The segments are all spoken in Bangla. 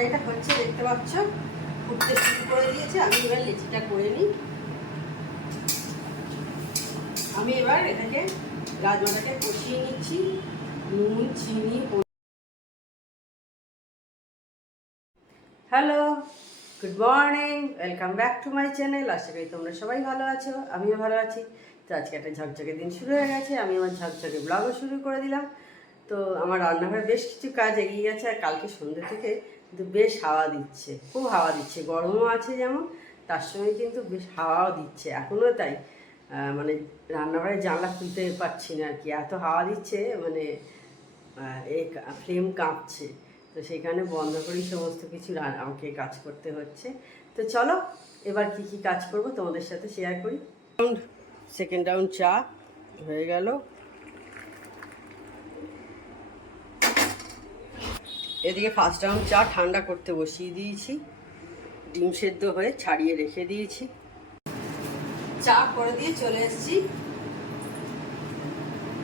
তরকারিটা হচ্ছে, দেখতে পাচ্ছ? ফুটতে শুরু করে দিয়েছে। আমি এবার লেচিটা করে নিই। আমি এবার এটাকে রাজমাটাকে কষিয়ে নিচ্ছি। নুন, চিনি hello, good morning. Welcome back to my channel. আশা করি তোমরা সবাই ভালো আছো, আমিও ভালো আছি। তো আজকে একটা ঝকঝকে দিন শুরু হয়ে গেছে। আমি আমার ঝকঝকে ব্লগও শুরু করে দিলাম। তো আমার রান্নাঘরে বেশ কিছু কাজ এগিয়ে গেছে, আর কালকে সন্ধ্যে থেকে কিন্তু বেশ হাওয়া দিচ্ছে, খুব হাওয়া দিচ্ছে। গরমও আছে যেমন, তার সঙ্গে কিন্তু বেশ হাওয়াও দিচ্ছে। এখনও তাই মানে রান্নাঘরে জানলা খুলতে পারছি না আর কি। এত হাওয়া দিচ্ছে মানে এই ফ্লেম কাঁপছে। তো সেখানে বন্ধ করেই সমস্ত কিছু আমাকে কাজ করতে হচ্ছে। তো চলো, এবার কি কি কাজ করব তোমাদের সাথে শেয়ার করি। সেকেন্ড রাউন্ড চা হয়ে গেল। এদিকে ফার্স্ট রাউন্ড চা ঠান্ডা করতে বসিয়ে দিয়েছি। ডিম সেদ্ধ হয়ে ছাড়িয়ে রেখে দিয়েছি। চা করে দিয়ে চলে এসেছি।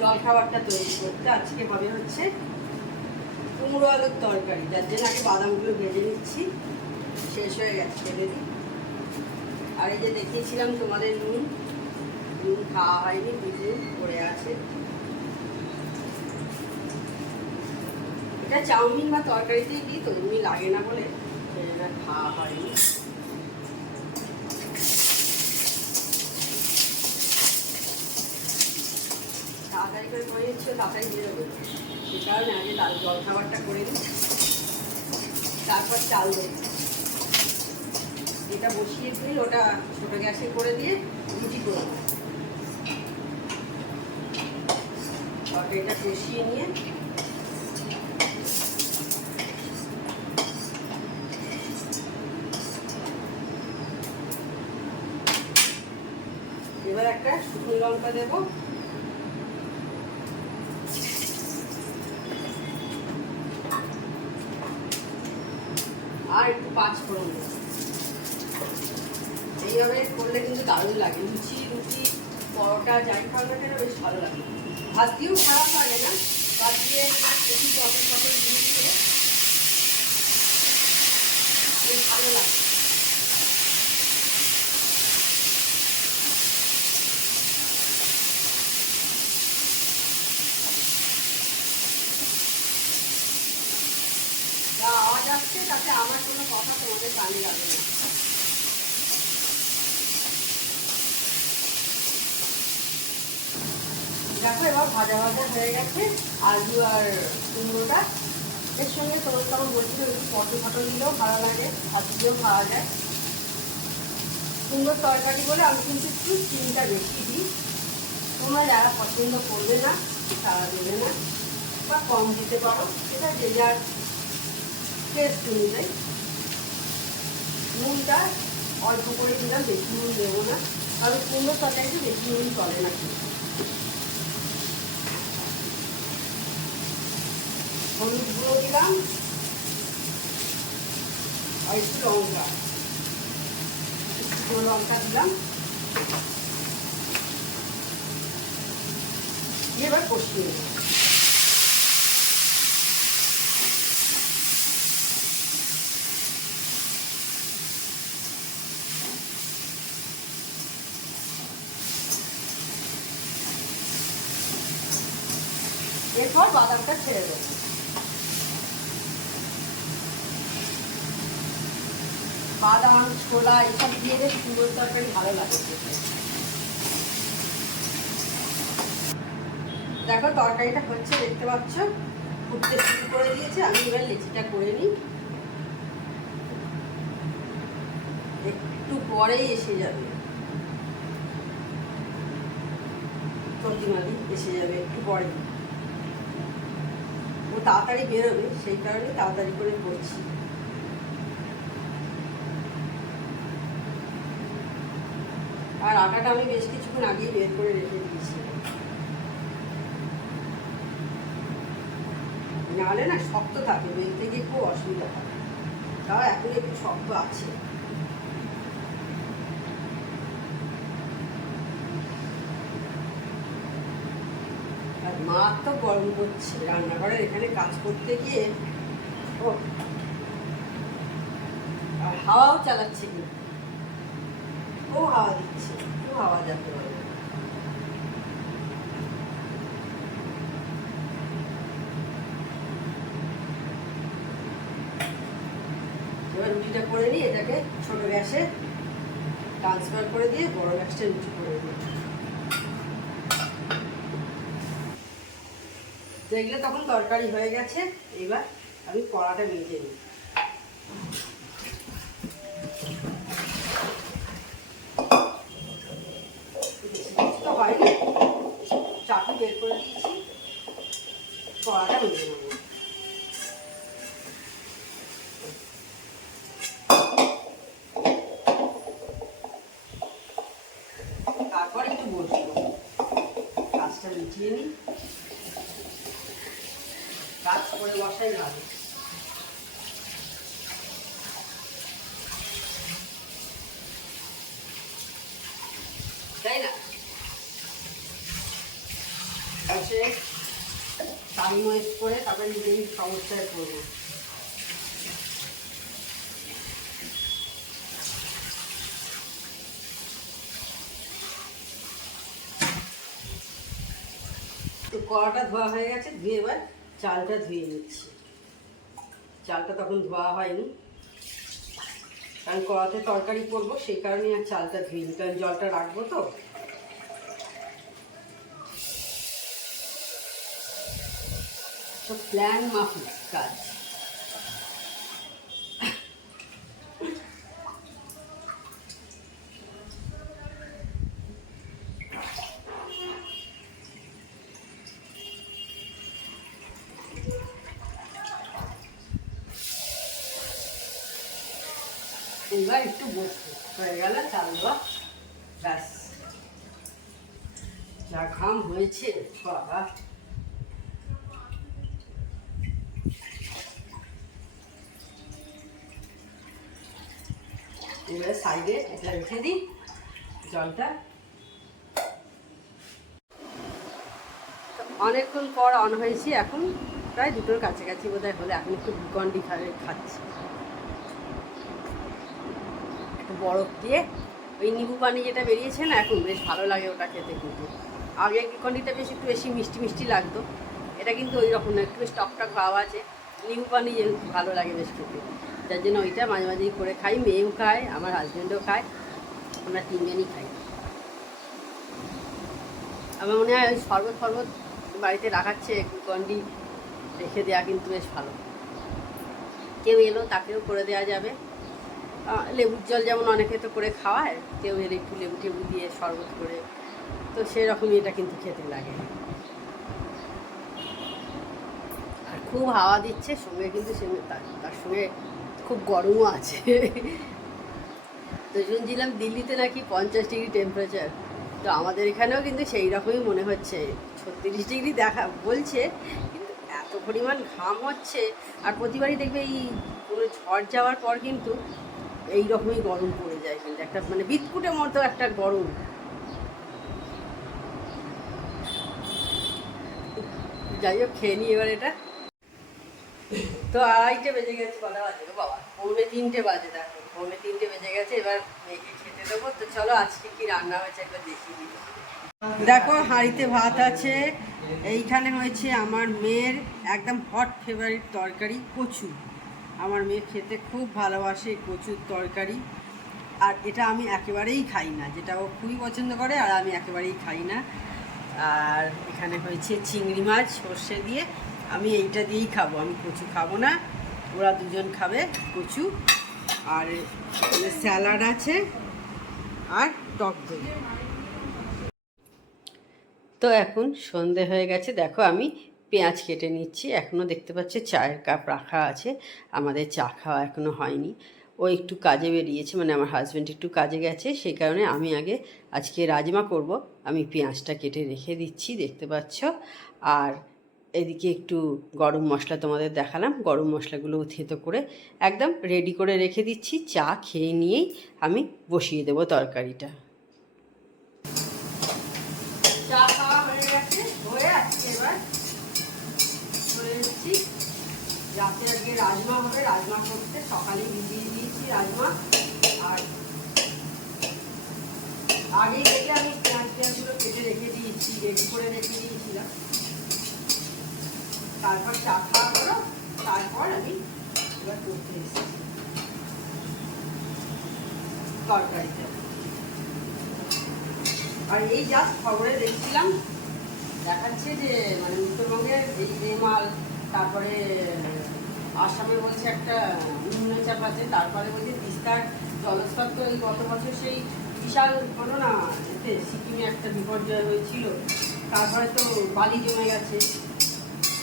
জল খাবারটা তৈরি করতে। আজকে হবে হচ্ছে কুমড়ো আলুর তরকারি। যার জন্য আগে বাদামগুলো ভেজে নিচ্ছি। শেষ হয়ে গেছে ফেলে দিই আর এই যে দেখিয়েছিলাম তোমাদের নুন। নুন খাওয়া হয়নি দুদিন পড়ে আছে। এটা চাউমিন বা তরকারিতেই দিই তো এমনি লাগে না বলে? খাওয়া হয়নি। তাড়াতাড়ি করে করে নিচ্ছি, তাড়াতাড়ি বেরোবে সে কারণে আগে লাল জল খাবারটা করে নিই। তারপর চাল দেব। এটা বসিয়ে দিয়ে ওটা ছোটো গ্যাসে করে দিয়ে রুটি করে দেবো তরকারিটা কষিয়ে নিয়ে এবার একটা শুকনো লঙ্কা দেবো। আর একটু পাঁচ ফোড়ন দেবো। এইভাবে করলে কিন্তু দারুণ লাগে। লুচি, রুটি, পরোটা যাই খাও না কেন বেশ ভালো লাগে। ভাত দিয়েও খারাপ লাগে না। ভাত দিয়ে একটু পটল পটল দিয়ে দিয়ে বেশ ভালো লাগে যা আওয়াজ আসছে তাতে আমার কোনো কথা তোমাদের কানে যাবে না দেখো, এবার ভাজা ভাজা হয়ে গেছে। আলু আর কুমড়োটা। এর সঙ্গে তোমার তখন বলছিল একটু পটল ফটল দিলেও ভালো লাগে ভাত দিলেও খাওয়া যায়। সুন্দর তরকারি বলে আমি কিন্তু একটু চিনিটা বেশি দিই। তোমরা যারা পছন্দ করবে না, তারা দেবে না। বা কম দিতে পারো সেটা যে যার টেস্ট অনুযায়ী। নুনটা অল্প করে দিলাম, বেশি নুন দেবো না। কারণ কুমড়োর তরকারিতে বেশি নুন চলে না। কিন্তু হলুদ গুঁড়ো দিলাম আর একটু লঙ্কা। শুকনো লঙ্কা দিলাম। এবার কষিয়ে নেব। এরপর বাদামটা ছেড়ে দেবো। বাদাম, ছোলা, এসব দিয়ে বেশ সুন্দর তরকারি ভালো লাগে দেখো, তরকারিটা হচ্ছে, দেখতে পাচ্ছ? ফুটতে শুরু করে দিয়েছে। আমি এবার লেচিটা করে নিই। একটু পরেই এসে যাবে। চন্দ্রিমালি এসে যাবে, একটু পরে ও তাড়াতাড়ি বেরোবে, সেই কারণে তাড়াতাড়ি করে করছি। আর আটাটা আমি বেশ কিছুক্ষণ আগেই বের করে রেখে দিয়েছি। নাহলে না শক্ত থাকে বেলতে গিয়ে খুব অসুবিধা হয়। তাও এখন একটু শক্ত আছে। আর মারাত্মক গরম করছে, রান্নাঘরের এখানে কাজ করতে গিয়ে, ও হাওয়াও চালাচ্ছে কিন্তু। খুব হাওয়া দিচ্ছে খুব হাওয়া যাতে পারে এবার রুটিটা করে নিয়ে এটাকে ছোট গ্যাসে ট্রান্সফার করে দিয়ে বড় গ্যাসটা রুটি করে দিই দেখলে তখন তরকারি হয়ে গেছে এবার আমি কড়াটা মেজে নিই বেশি কিছু তো হয়নি চাকু বের করে দিচ্ছি কড়াটা মেজে নেব তারপর একটু বসবো কাজটা মিটিয়ে নিই বসাই তাই না? টাইম ওয়েস্ট করে তারপরে সমস্যায় পড়ব। তো কড়াটা ধোয়া হয়ে গেছে, ধুয়ে এবার চালটা ধুয়ে নিচ্ছি। চালটা তখন ধোয়া হয়নি। কারণ কড়াতে তরকারি করব, সেই কারণে আর চালটা ধুয়ে নিই। কারণ জলটা রাখব তো। তো প্ল্যান মাফিক কাজ। এবার একটু বসবো। হয়ে গেল, চাল দেওয়া। ব্যাস। যা ঘাম হয়েছে, বাবা। এবার সাইডে এটা রেখে দিই, জলটা। অনেকক্ষণ পর অন হয়েছি, এখন প্রায় দুটোর কাছাকাছি বোধহয় হলে, এখন একটু গন্ডি খাচ্ছি। বরফ দিয়ে। ওই নিবু পানি যেটা বেরিয়েছে না, এখন বেশ ভালো লাগে ওটা খেতে কিন্তু। আগে কন্ডিটা বেশ একটু বেশি মিষ্টি মিষ্টি লাগতো। এটা কিন্তু ওই রকম না, একটু বেশ টক টক ভাব আছে। নিবু পানি ভালো লাগে বেশ খেতে। যার জন্য ওইটা মাঝে মাঝেই করে খাই, মেয়েও খায়, আমার হাজব্যান্ডও খায়, আমরা তিনজনই খাই। আমার মনে হয় ওই শরবত ফরবত বাড়িতে রাখাচ্ছে কন্ডি রেখে দেওয়া কিন্তু বেশ ভালো। কেউ এলো, তাকেও করে দেওয়া যাবে। লেবুর জল যেমন অনেকে তো করে খাওয়ায়, কেউ এর একটু লেবু টেবু দিয়ে শরবত করে, তো সেরকমই এটা কিন্তু খেতে লাগে। আর খুব হাওয়া দিচ্ছে, সঙ্গে কিন্তু সে তার তার সঙ্গে খুব গরমও আছে। তো শুনছিলাম দিল্লিতে নাকি পঞ্চাশ ডিগ্রি টেম্পারেচার তো আমাদের এখানেও কিন্তু সেই রকমই মনে হচ্ছে। ছত্রিশ ডিগ্রি দেখা বলছে, কিন্তু এত পরিমাণ ঘাম হচ্ছে। আর প্রতিবারই দেখবে এই কোনো ঝড় যাওয়ার পর কিন্তু এই রকমই গরম পড়ে যায় কিন্তু একটা মানে বিদকুটের মতো একটা গরম। যাই হোক, খেয়ে নিই এবার এটা। তো আড়াইটে বেজে গেছে, কটা বাজে বাবা? পৌনে তিনটে বাজে, দেখো। পৌনে তিনটে বেজে গেছে, এবার মেয়েকে খেতে দেবো। তো চলো, আজকে কি রান্না হয়েছে একবার দেখিয়ে দিই। দেখো, হাঁড়িতে ভাত আছে। এইখানে হয়েছে আমার মেয়ের একদম হট ফেভারিট তরকারি কচু। আমার মেয়ে খেতে খুব ভালোবাসে কচুর তরকারি। আর এটা আমি একেবারেই খাই না, যেটা ও খুবই পছন্দ করে আর আমি একেবারেই খাই না। আর এখানে হয়েছে চিংড়ি মাছ, সর্ষে দিয়ে। আমি এইটা দিয়েই খাব, আমি কচু খাব না, ওরা দুজন খাবে কচু। আর স্যালাড আছে আর টক দই। তো এখন সন্ধে হয়ে গেছে, দেখো আমি পেঁয়াজ কেটে নিচ্ছি। এখনও দেখতে পাচ্ছি চায়ের কাপ রাখা আছে। আমাদের চা খাওয়া এখনও হয়নি। ও একটু কাজে বেরিয়েছে মানে আমার হাজব্যান্ড একটু কাজে গেছে, সেই কারণে আমি আগে আজকে রাজমা করব। আমি পেঁয়াজটা কেটে রেখে দিচ্ছি, দেখতে পাচ্ছ? আর এদিকে একটু গরম মশলা তোমাদের দেখালাম। গরম মশলাগুলো থেতো করে একদম রেডি করে রেখে দিচ্ছি। চা খেয়ে নিয়েই আমি বসিয়ে দেবো তরকারিটা চা খাওয়া হয়ে গেছে হয়ে আজকে এবার চলে এসেছি রাতে আজকে রাজমা হবে, রাজমা করতে সকালে ভিজিয়ে দিয়েছি রাজমা। আর আগেই থেকে আমি পেঁয়াজ পেঁয়াজগুলো কেটে রেখে দিয়েছি রেডি করে রেখে দিয়েছিলাম। তারপর চা খাওয়া হলো, তারপর আমি এবার করতে এসেছি। তরকারিটা। আর এই জাস্ট খবরে দেখছিলাম, দেখাচ্ছে যে মানে উত্তরবঙ্গের এই রেমাল, তারপরে আসামে বলছে একটা নিম্নচাপ আছে, তারপরে বলছে তিস্তার জলস্তর তো এই গত বছর সেই বিশাল ঘটনা, এতে সিকিমে একটা বিপর্যয় হয়েছিল। তারপরে তো বালি জমে গেছে।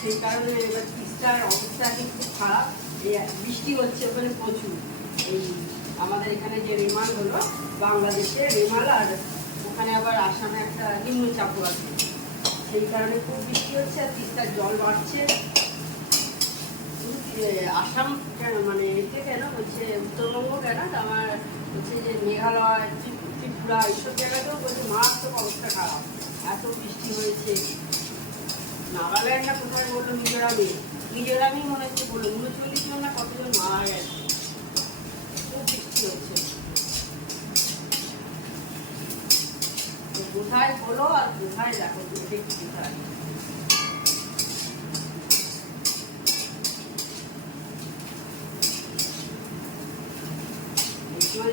সেই কারণে এবার তিস্তার অবস্থা কিন্তু খারাপ। এই বৃষ্টি হচ্ছে ওখানে প্রচুর। এই আমাদের এখানে যে রেমাল হলো বাংলাদেশে রেমাল, আর ওখানে আবার আসামে একটা নিম্নচাপও আছে। সেই কারণে খুব বৃষ্টি হচ্ছে আর তিস্তার জল বাড়ছে। আসাম মানে এতে কেন? হচ্ছে উত্তরবঙ্গ কেন? আমার হচ্ছে যে মেঘালয় ত্রিপুরা এইসব জায়গাতেও বলছে মারাত্মক অবস্থা খারাপ। এত বৃষ্টি হয়েছে। নাগাল্যান্ড না কোথায় বলল মিজোরামে? মিজোরামই মনে হচ্ছে বলল। উনচল্লিশ জন না কতজন মারা গেছে? খুব বৃষ্টি হচ্ছে। কোথায় বলো আর কোথায় দেখো দুটো কোথায় এই সময়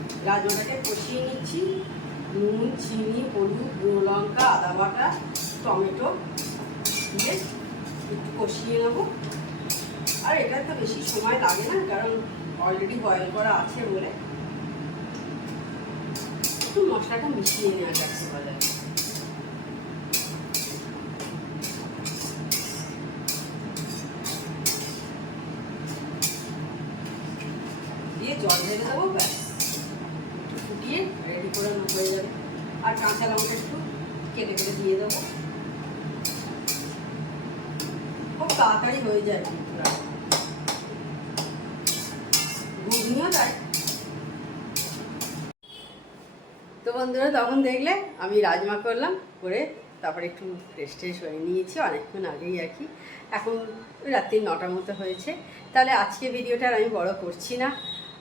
রাজমাটাকে কষিয়ে নিচ্ছি। নুন, চিনি, হলুদ, গুঁড়ো লঙ্কা, আদা বাটা, টমেটো দিয়ে একটু কষিয়ে নেব। আর এটা তো বেশি সময় লাগে না, কারণ অলরেডি বয়েল করা আছে বলে। একটু মশলাটা মিশিয়ে নেওয়া যাচ্ছে বাজারে দিয়ে জল ঢেলে দেবো, ব্যাস একটু ফুটিয়ে রেডি করে নেব হয়ে যাবে আর কাঁচা লঙ্কা একটু কেটে কেটে দিয়ে দেবো। খুব তাড়াতাড়ি হয়ে যায়। ঘুগনিও তাই। তো বন্ধুরা, তখন দেখলে আমি রাজমা করলাম, করে তারপরে একটু রেস্ট টেস্ট হয়ে নিয়েছি, অনেকক্ষণ আগেই আর কি। এখন রাত্রি নটার মতো হয়েছে। তাহলে আজকে ভিডিওটা আমি বড় করছি না।